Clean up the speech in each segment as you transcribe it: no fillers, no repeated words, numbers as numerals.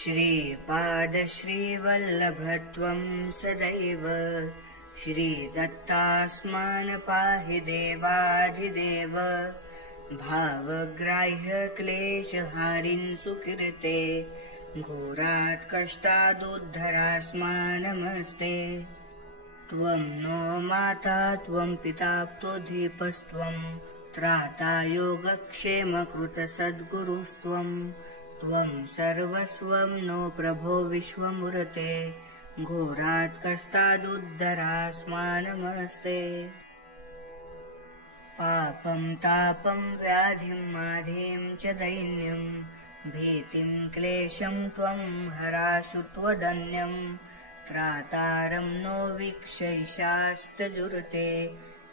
श्रीपाद श्रीवल्लभत्वं सदैव श्रीदत्तास्मान् पाहि देवाधिदेव भावग्राह्य क्लेशहारिन् सुकृते घोरात् कष्टादुद्धरास्मान् नमस्ते। त्वं नो माता त्वं पिता त्वधीपस्त्वं त्राता योगक्षेमकृतसद्गुरुस्त्वं त्वं सर्वस्वं नो प्रभो विश्वमूर्ते घोरात् कष्टादुद्धरास्मान् नमस्ते। पापं तापं व्याधिं माधिं च दैन्यं भीतिं क्लेशं त्वं हराशु त्वदन्यं त्रातारं नो वीक्षैषास्तजुर्ते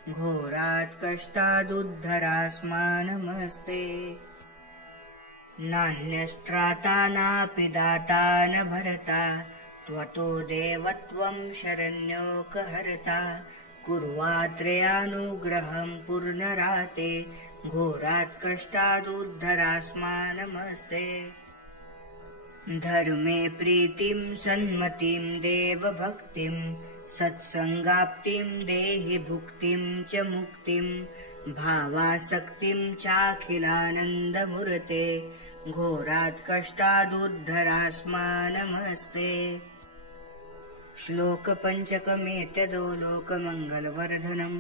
घोरात् कष्टादुद्धरास्मान् नमस्ते। नान्यस्त्राता नापि दाता न भरता त्वतो देवत्वं शरण्योकहर्ता कुर्वात्रयानुग्रहं पूर्णराते घोरात् कष्टादुद्धरास्मान् नमस्ते। धर्मे प्रीतिं सन्मतिं देवभक्तिं सत्संगाप्तिं देहि भुक्तिं च मुक्तिं भावासक्तिं चाखिलानन्दमूर्ते घोरात् कष्टादुद्धरास्मान् नमस्ते। श्लोक पंचकमेतदो लोकमङ्गलवर्धनं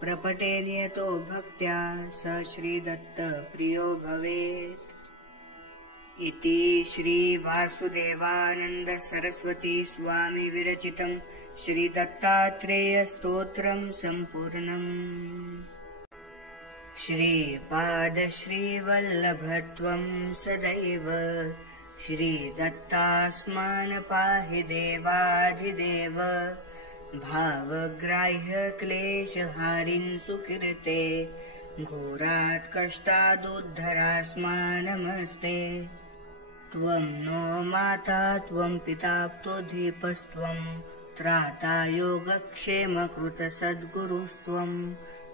प्रपटे नियतो भक्त्या स श्रीदत्त प्रियो भवेत्। इति श्री वासुदेवानंद सरस्वती स्वामी विरचितं श्रीदत्तात्रेय स्तोत्रं सम्पूर्णम्। श्रीपाद श्रीवल्लभत्वं सदैव श्रीदत्तास्मान् पाहि देवाधिदेव भावग्राह्य क्लेशहारिन् सुकृते घोरात् कष्टादुद्धरास्मान् नमस्ते। त्वं नो माता त्वं पिता त्वधीपस्त्वं त्राता योगक्षेमकृतसद्गुरुस्त्वं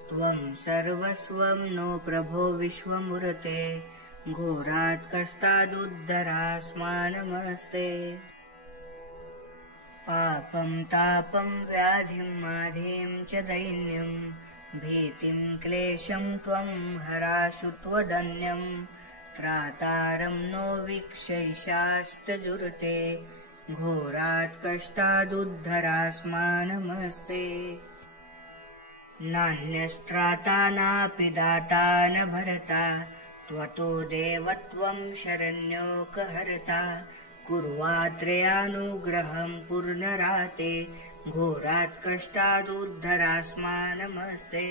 त्वं सर्वस्वं नो प्रभो विश्वमूर्ते घोरात् कष्टादुद्धरास्मान् नमस्ते। पापं तापं व्याधिं माधिं च दैन्यं भीतिं क्लेशं त्वं हराशु त्वदन्यं त्रातारं नो वीक्षैषास्तजुर्ते घोरात् कष्टादुद्धरास्मान् नमस्ते। नान्यस्त्राता नापि दाता न भरता त्वतो देवत्वं शरण्योकहर्ता कुर्वात्रयानुग्रहं पूर्णराते घोरात् कष्टादुद्धरास्मान् नमस्ते।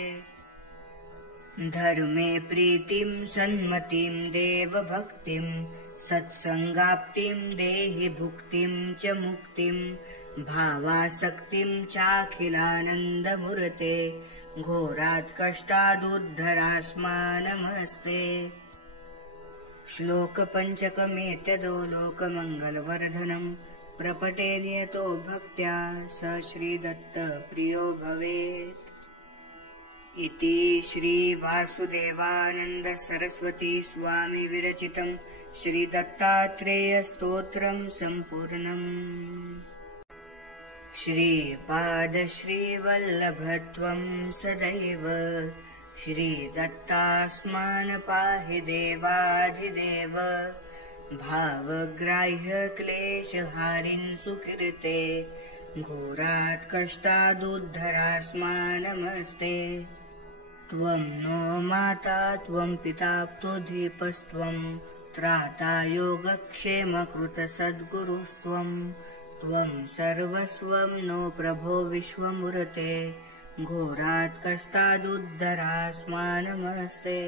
धर्मे प्रीतिं सन्मतिं देवभक्तिं सत्संगाप्तिं देहि भुक्तिं च मुक्तिं भावासक्तिं चाखिलानन्दमूर्ते घोरात् कष्टादुद्धरास्मान् नमस्ते। श्लोक पंचकमेतदो लोकमङ्गलवर्धनं प्रपटे नियतो भक्त्या स श्रीदत्त प्रियो भवेत्। इति श्री वासुदेवानंद सरस्वती स्वामी विरचितं श्रीदत्तात्रेय स्तोत्रं सम्पूर्णम्। श्रीपाद श्रीवल्लभत्वं सदैव श्रीदत्तास्मान् पाहि देवाधिदेव भावग्राह्य क्लेशहारिन् सुकृते घोरात् कष्टादुद्धरास्मान् नमस्ते। त्वं नो माता त्वं पिता त्वधीपस्त्वं त्राता योगक्षेमकृतसद्गुरुस्त्वं त्वं सर्वस्वं नो प्रभो विश्वमूर्ते घोरात् कष्टादुद्धरास्मान् नमस्ते।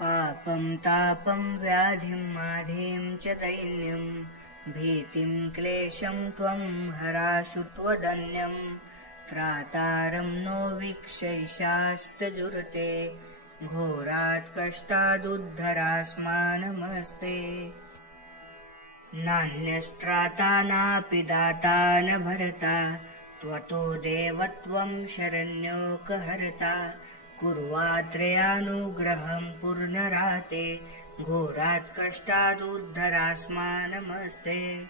पापं तापं व्याधिं माधिं च दैन्यं भीतिं क्लेशं त्वं हराशु त्वदन्यं त्रातारं नो वीक्षैषास्तजुर्ते घोरात् कष्टादुद्धरास्मान् नमस्ते। नान्यस्त्राता नापि दाता न भरता त्वतो देवत्वं शरण्योकहर्ता कुर्वात्रयानुग्रहं पूर्णराते घोरात् कष्टादुद्धरास्मानमस्ते।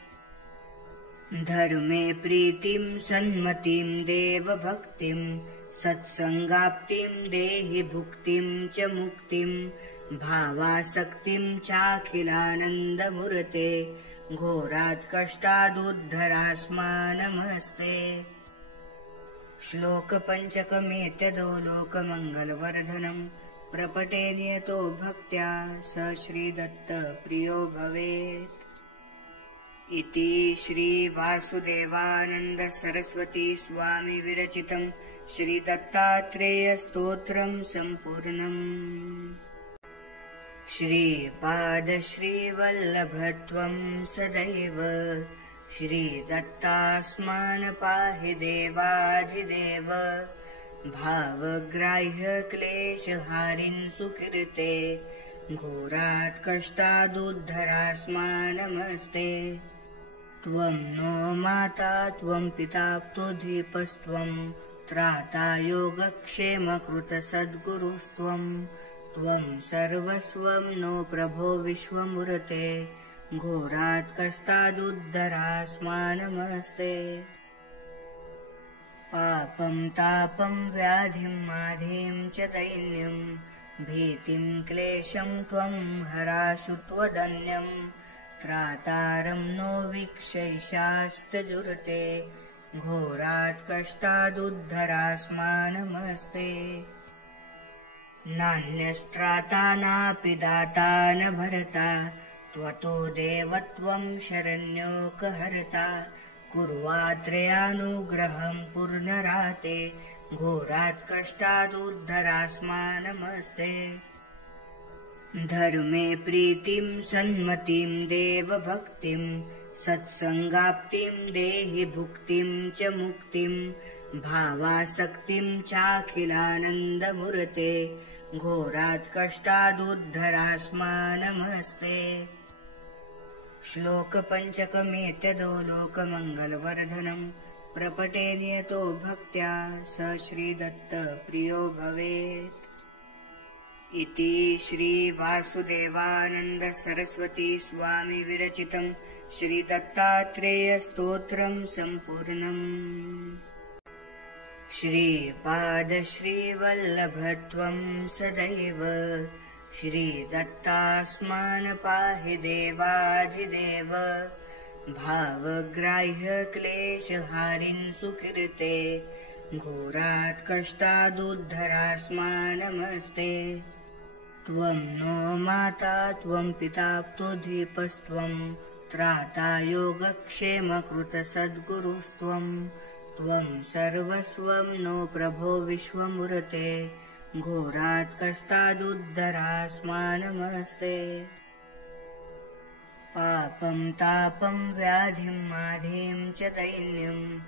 धर्मे प्रीतिं सन्मतिं देवभक्तिं सत्संगाप्तिं देहि भुक्तिं च मुक्तिं भावासक्तिं चाखिलानन्दमूर्ते घोरात् कष्टादुद्धरास्मानमस्ते। श्लोकपञ्चकमेतदो लोकमङ्गलवर्धनं प्रपटे नियतो भक्त्या स श्रीदत्तप्रियो भवेत्। इति श्रीवासुदेवानन्द सरस्वती स्वामी विरचितं श्रीदत्तात्रेयस्तोत्रं सम्पूर्णम्। श्रीपादश्रीवल्लभत्वं सदैव श्रीदत्तास्मान् पाहि देवाधिदेव। भावग्राह्यक्लेशहारिन् सुकृते घोरात् कष्टादुद्धरास्मानमस्ते। त्वं नो माता त्वं पिता त्वधीपस्त्वं त्राता योगक्षेमकृतसद्गुरुस्त्वं। त्वं सर्वस्वं नो प्रभो विश्वमूर्ते घोरात् कष्टादुद्धरास्मानमस्ते। पापं तापं व्याधिं माधिं च दैन्यं भीतिं क्लेशं त्वं हराशु त्वदन्यं। त्रातारं नो वीक्षैषास्तजुरते घोरात् कष्टादुद्धरास्मानमस्ते। नान्यस्त्राता नापि दाता न भरता त्वतो देवत्वं शरण्योकहर्ता। कुर्वात्रयानुग्रहं पूर्णराते घोरात् कष्टादुद्धरास्मानमस्ते। धर्मे प्रीतिं सन्मतिं देवभक्तिं सत्संगाप्तिं देहि भुक्तिं च मुक्तिं भावासक्तिं चाखिलानन्दमूर्ते घोरात् कष्टादुद्धरास्मानमस्ते। श्लोकपञ्चकमेतदो लोकमङ्गलवर्धनं प्रपटे नियतो भक्त्या स श्रीदत्तप्रियो भवेत्। इति श्रीवासुदेवानन्द सरस्वती स्वामी विरचितं श्रीदत्तात्रेयस्तोत्रं सम्पूर्णम्। श्रीपादश्रीवल्लभत्वं सदैव श्रीदत्तास्मान् पाहि देवाधिदेव। भावग्राह्यक्लेशहारिन् सुकृते घोरात् कष्टादुद्धरास्मानमस्ते। त्वं नो माता त्वं पिता त्वधीपस्त्वं त्राता योगक्षेमकृतसद्गुरुस्त्वं। त्वं सर्वस्वं नो प्रभो विश्वमूर्ते घोरात् कष्टादुद्धरास्मानमस्ते। पापं तापं व्याधिं माधिं च दैन्यं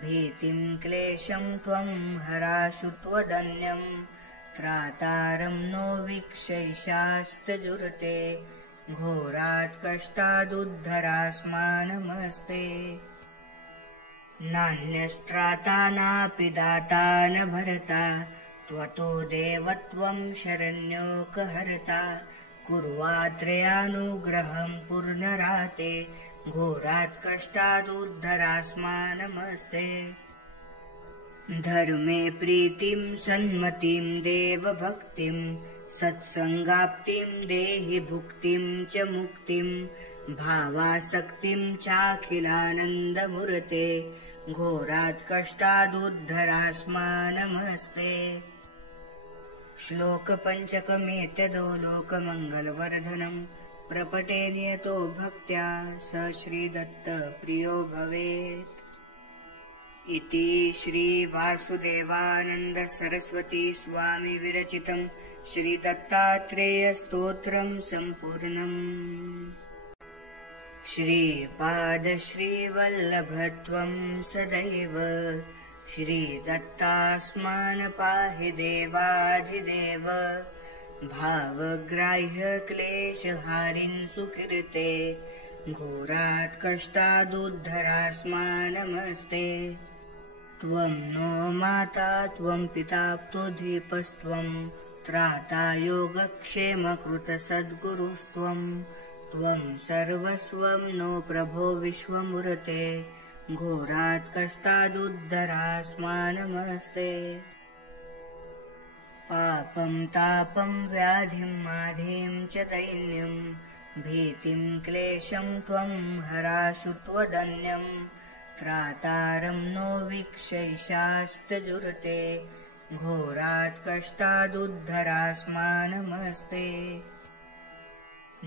भीतिं क्लेशं त्वं हराशु त्वदन्यं। त्रातारं नो वीक्षैषास्तजुरते घोरात् कष्टादुद्धरास्मानमस्ते। नान्यस्त्राता नापि दाता न भरता त्वतो देवत्वं शरण्योकहर्ता। कुर्वात्रयानुग्रहं पूर्णराते घोरात् कष्टादुद्धरास्मानमस्ते। धर्मे प्रीतिं सन्मतिं देवभक्तिं सत्संगाप्तिं देहि भुक्तिं च मुक्तिं भावासक्तिं चाखिलानन्दमूर्ते घोरात् कष्टादुद्धरास्मानमस्ते। श्लोकपञ्चकमेतदो लोकमङ्गलवर्धनं प्रपटे नियतो भक्त्या स श्रीदत्तप्रियो भवेत्। इति श्रीवासुदेवानन्द सरस्वती स्वामी विरचितं श्रीदत्तात्रेयस्तोत्रं सम्पूर्णम्। श्रीपादश्रीवल्लभत्वं सदैव श्रीदत्तास्मान् पाहि देवाधिदेव। भावग्राह्यक्लेशहारिन् सुकृते घोरात् कष्टादुद्धरास्मानमस्ते। त्वं नो माता त्वं पिता त्वधीपस्त्वं त्राता योगक्षेमकृतसद्गुरुस्त्वं त्वं सर्वस्वं नो प्रभो विश्वमूर्ते घोरात् कष्टादुद्धरास्मानमस्ते पापं तापं व्याधिं माधिं च दैन्यं भीतिं क्लेशं त्वं हराशु त्वदन्यं त्रातारं नो वीक्षैषास्त्यजुरते घोरात् कष्टादुद्धरास्मानमस्ते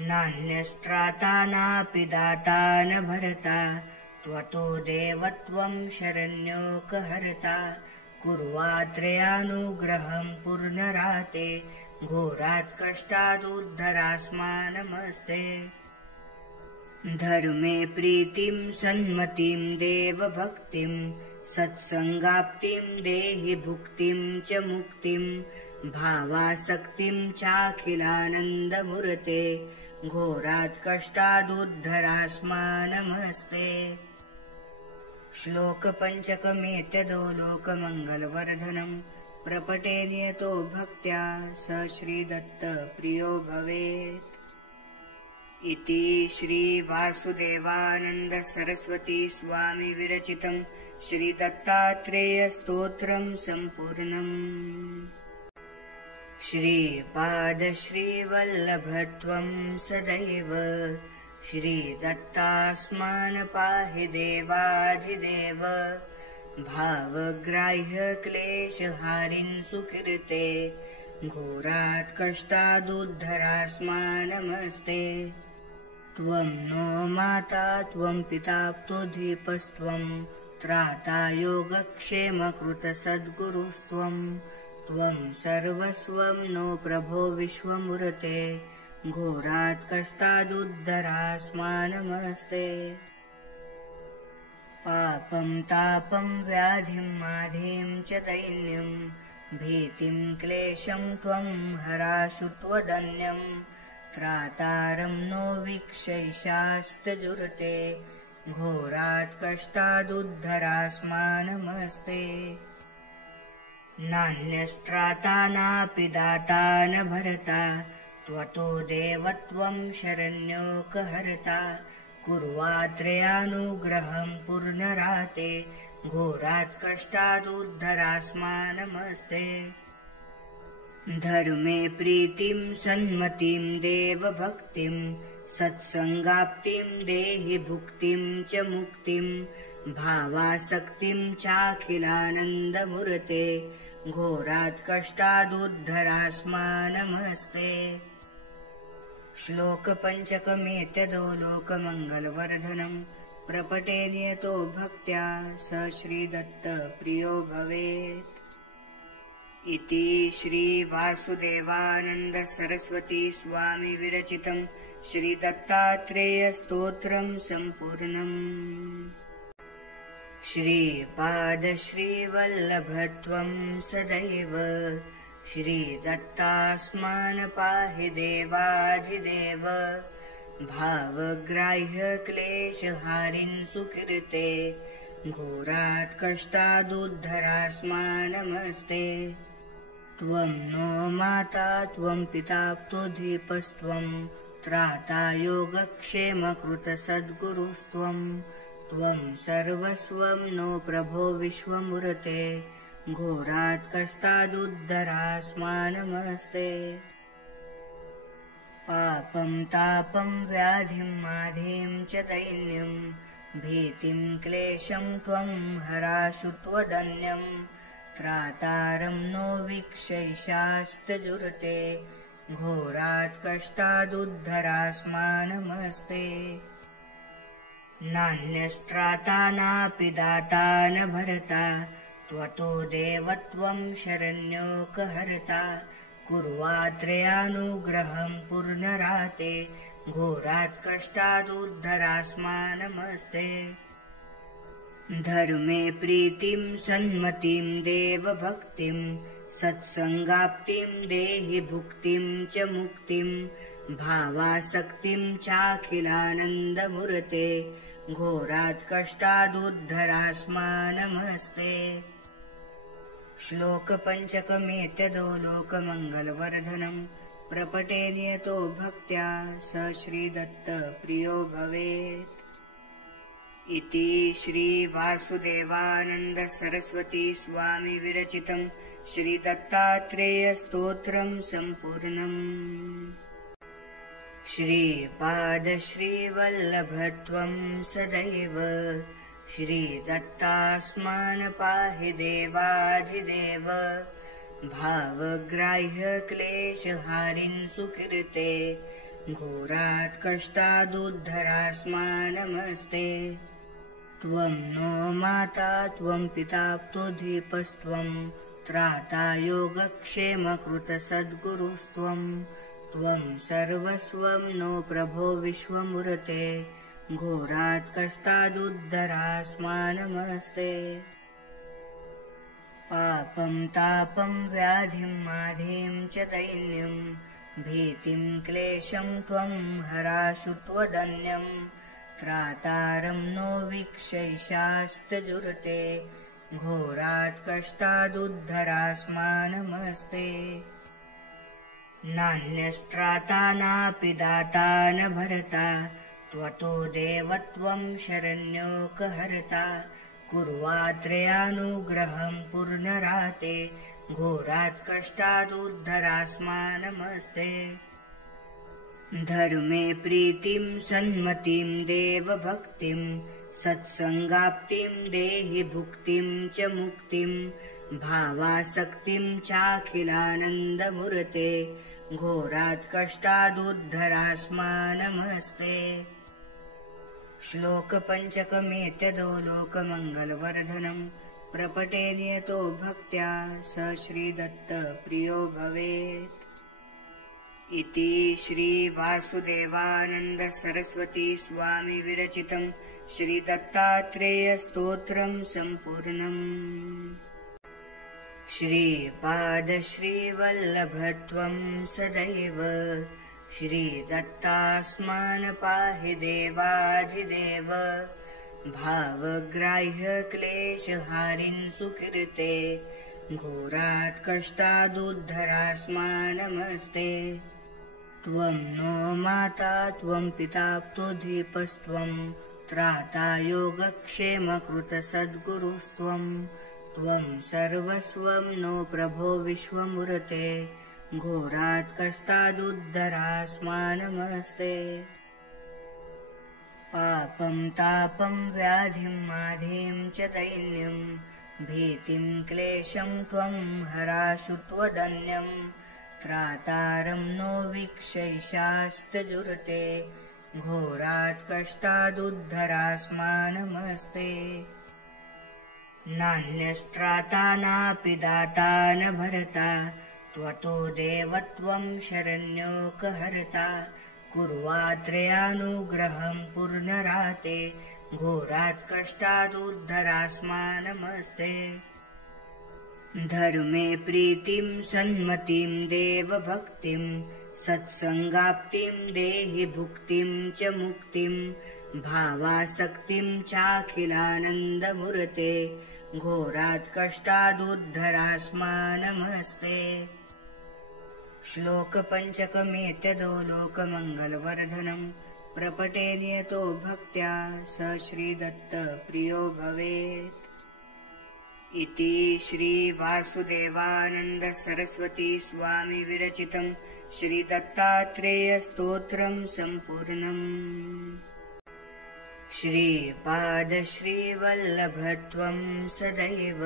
नान्यस्त्राता नापि दाता न भरता त्वतो देवत्वं शरण्योकहर्ता कुर्वात्रयानुग्रहं पूर्णराते घोरात् कष्टादुद्धरास्मानमस्ते धर्मे प्रीतिं सन्मतिं देवभक्तिं सत्संगाप्तिं देहि भुक्तिं च मुक्तिं भावासक्तिं चाखिलानन्दमूर्ते घोरात् कष्टादुद्धरास्मानमस्ते श्लोक पंचकमेतदो लोकमंगलवर्धनं प्रपटे नियतो भक्त्या स श्रीदत्त प्रियो भवेत् इति श्री वासुदेवानंद सरस्वती स्वामी विरचितं श्रीदत्तात्रेय स्तोत्रं सम्पूर्णम् श्रीपाद श्रीवल्लभत्वं सदैव श्रीदत्तास्मान् पाहि देवाधिदेव भावग्राह्य क्लेशहारिन् सुकृते घोरात् कष्टादुद्धरास्मानमस्ते त्वं नो माता त्वं पिता त्वधीपस्त्वं त्राता योगक्षेमकृतसद्गुरुस्त्वं त्वं सर्वस्वं नो प्रभो विश्वमूर्ते घोरात् कष्टादुद्धरास्मानमस्ते पापं तापं व्याधिं माधिं च दैन्यं भीतिं क्लेशं त्वं हराशु त्वदन्यं त्रातारं नो वीक्षैषास्त्यजुरते घोरात् कष्टादुद्धरास्मानमस्ते नान्यस्त्राता नापि दाता न भरता त्वतो देवत्वं शरण्योकहर्ता कुर्वात्रयानुग्रहं पूर्णराते घोरात् कष्टादुद्धरास्मानमस्ते धर्मे प्रीतिं सन्मतिं देवभक्तिं सत्संगाप्तिं देहि भुक्तिं च मुक्तिं भावासक्तिं चाखिलानन्दमूर्ते घोरात् कष्टादुद्धरास्मानमस्ते श्लोक पंचकमेतदो लोकमंगलवर्धनं प्रपटे नियतो भक्त्या स श्रीदत्त प्रियो भवेत् इति श्री वासुदेवानंद सरस्वती स्वामी विरचितं श्रीदत्तात्रेय स्तोत्रं सम्पूर्णम् श्रीपाद श्रीवल्लभत्वं सदैव श्रीदत्तास्मान् पाहि देवाधिदेव भावग्राह्य क्लेशहारिन् सुकृते घोरात् कष्टादुद्धरास्मानमस्ते त्वं नो माता त्वं पिता त्वधीपस्त्वं त्राता योगक्षेमकृतसद्गुरुस्त्वं त्वं सर्वस्वं नो प्रभो विश्वमूर्ते घोरात् कष्टादुद्धरास्मानमस्ते पापं तापं व्याधिं माधिं च दैन्यं भीतिं क्लेशं त्वं हराशु त्वदन्यं त्रातारं नो वीक्षैषास्त्यजुरते घोरात् कष्टादुद्धरास्मानमस्ते नान्यस्त्राता नापि दाता न भरता त्वतो देवत्वं शरण्योकहर्ता कुर्वात्रयानुग्रहं पूर्णराते घोरात् कष्टादुद्धरास्मानमस्ते धर्मे प्रीतिं सन्मतिं देवभक्तिं सत्संगाप्तिं देहि भुक्तिं च मुक्तिं भावासक्तिं चाखिलानन्दमूर्ते घोरात् कष्टादुद्धरास्मानमस्ते श्लोकपञ्चकमेतदो लोकमङ्गलवर्धनं प्रपटे नियतो भक्त्या स श्रीदत्तप्रियो भवेत्। इति श्रीवासुदेवानन्द सरस्वती स्वामी विरचितं श्रीदत्तात्रेयस्तोत्रं सम्पूर्णम्। श्रीपादश्रीवल्लभत्वं सदैव श्रीदत्तास्मान् पाहि देवाधिदेव। भावग्राह्यक्लेशहारिन् सुकृते घोरात् कष्टादुद्धरास्मान् नमस्ते। त्वं नो माता त्वं पिता त्वधीपस्त्वं त्राता योगक्षेमकृतसद्गुरुस्त्वं। त्वं सर्वस्वं नो प्रभो विश्वमूर्ते घोरात् कष्टादुद्धरास्मान् नमस्ते। पापं तापं व्याधिं माधिं च दैन्यं भीतिं क्लेशं त्वं हराशु त्वदन्यं। त्रातारं नो वीक्षैषास्तजुरते घोरात् कष्टादुद्धरास्मान् नमस्ते। नान्यस्त्राता नापि दाता न भरता त्वतो देवत्वं शरण्योकहर्ता। कुर्वात्रयानुग्रहं पूर्णराते घोरात् कष्टादुद्धरास्मान् नमस्ते। धर्मे प्रीतिं सन्मतिं देवभक्तिं सत्सङ्गाप्तिं देहि भुक्तिं च मुक्तिं। भावासक्तिं चाखिलानन्दमूर्ते घोरात् कष्टादुद्धरास्मान् नमस्ते। श्लोकपञ्चकमेतदो लोकमङ्गलवर्धनं प्रपटे नियतो भक्त्या स श्रीदत्तप्रियो भवेत्। इति श्रीवासुदेवानन्द सरस्वती स्वामी विरचितं श्रीदत्तात्रेयस्तोत्रं सम्पूर्णम्। श्रीपादश्रीवल्लभत्वं सदैव श्रीदत्तास्मान् पाहि देवाधिदेव। भावग्राह्यक्लेशहारिन् सुकृते घोरात् कष्टादुद्धरास्मान् नमस्ते। त्वं नो माता त्वं पिता त्वधीपस्त्वं त्राता योगक्षेमकृतसद्गुरुस्त्वं। त्वं सर्वस्वं नो प्रभो विश्वमूर्ते घोरात् कष्टादुद्धरास्मान् नमस्ते। पापं तापं व्याधिं माधिं च दैन्यं भीतिं क्लेशं त्वं हराशु त्वदन्यं। त्रातारं नो वीक्षैषास्तजुरते घोरात् कष्टादुद्धरास्मान् नमस्ते। नान्यस्त्राता नापि दाता न भरता त्वतो देवत्वं शरण्योकहर्ता। कुर्वात्रयानुग्रहं पूर्णराते घोरात् कष्टादुद्धरास्मान् नमस्ते। धर्मे प्रीतिं सन्मतिं देवभक्तिं सत्सङ्गाप्तिं देहि भुक्तिं च मुक्तिं। भावासक्तिं चाखिलानन्दमूर्ते घोरात् कष्टादुद्धरास्मान् नमस्ते। श्लोकपञ्चकमेतदो लोकमङ्गलवर्धनं प्रपटे नियतो भक्त्या स श्रीदत्तप्रियो भवेत्। इति श्रीवासुदेवानन्द सरस्वती स्वामी विरचितं श्रीदत्तात्रेयस्तोत्रं सम्पूर्णम्। श्रीपादश्रीवल्लभत्वं सदैव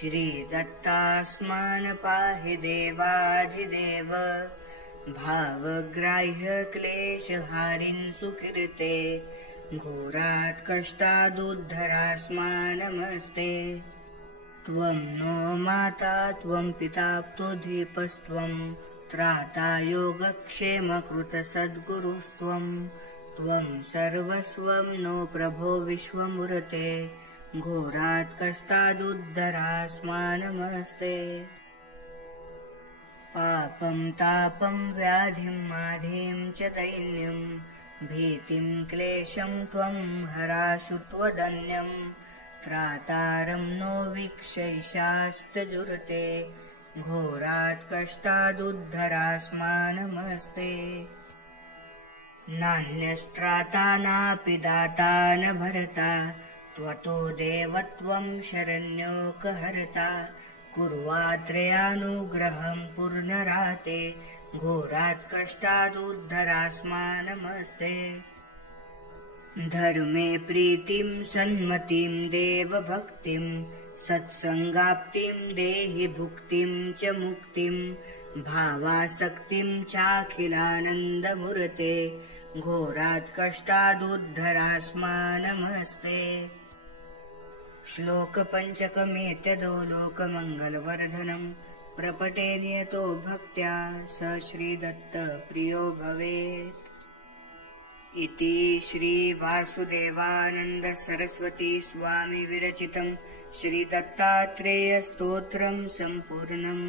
श्रीदत्तास्मान् पाहि देवाधिदेव। भावग्राह्यक्लेशहारिन् सुकृते घोरात् कष्टादुद्धरास्मान् नमस्ते। त्वं नो माता त्वं पिता त्वधीपस्त्वं त्राता योगक्षेमकृतसद्गुरुस्त्वं। त्वं सर्वस्वं नो प्रभो विश्वमूर्ते घोरात् कष्टादुद्धरास्मान् नमस्ते। पापं तापं व्याधिं माधिं च दैन्यं भीतिं क्लेशं त्वं हराशु त्वदन्यं। त्रातारं नो वीक्षैषास्तजुरते घोरात् कष्टादुद्धरास्मानमस्ते नान्यस्त्राता नापि दाता न भरता त्वतो देवत्वं शरण्योकहर्ता कुर्वात्रयानुग्रहं पुनराते घोरात् कष्टादुद्धरास्मानमस्ते धर्मे प्रीतिं सन्मतिं देवभक्तिं सत्संगाप्तिं देहि भुक्तिं च मुक्तिं भावासक्तिं चाखिलानन्दमुरते घोरात् कष्टादुद्धरास्मानमस्ते श्लोकपञ्चकमेतदो लोकमङ्गलवर्धनं प्रपटे नियतो भक्त्या स श्रीदत्तप्रियो भवेत् इति श्रीवासुदेवानन्द सरस्वती स्वामी विरचितं श्रीदत्तात्रेयस्तोत्रं सम्पूर्णम्।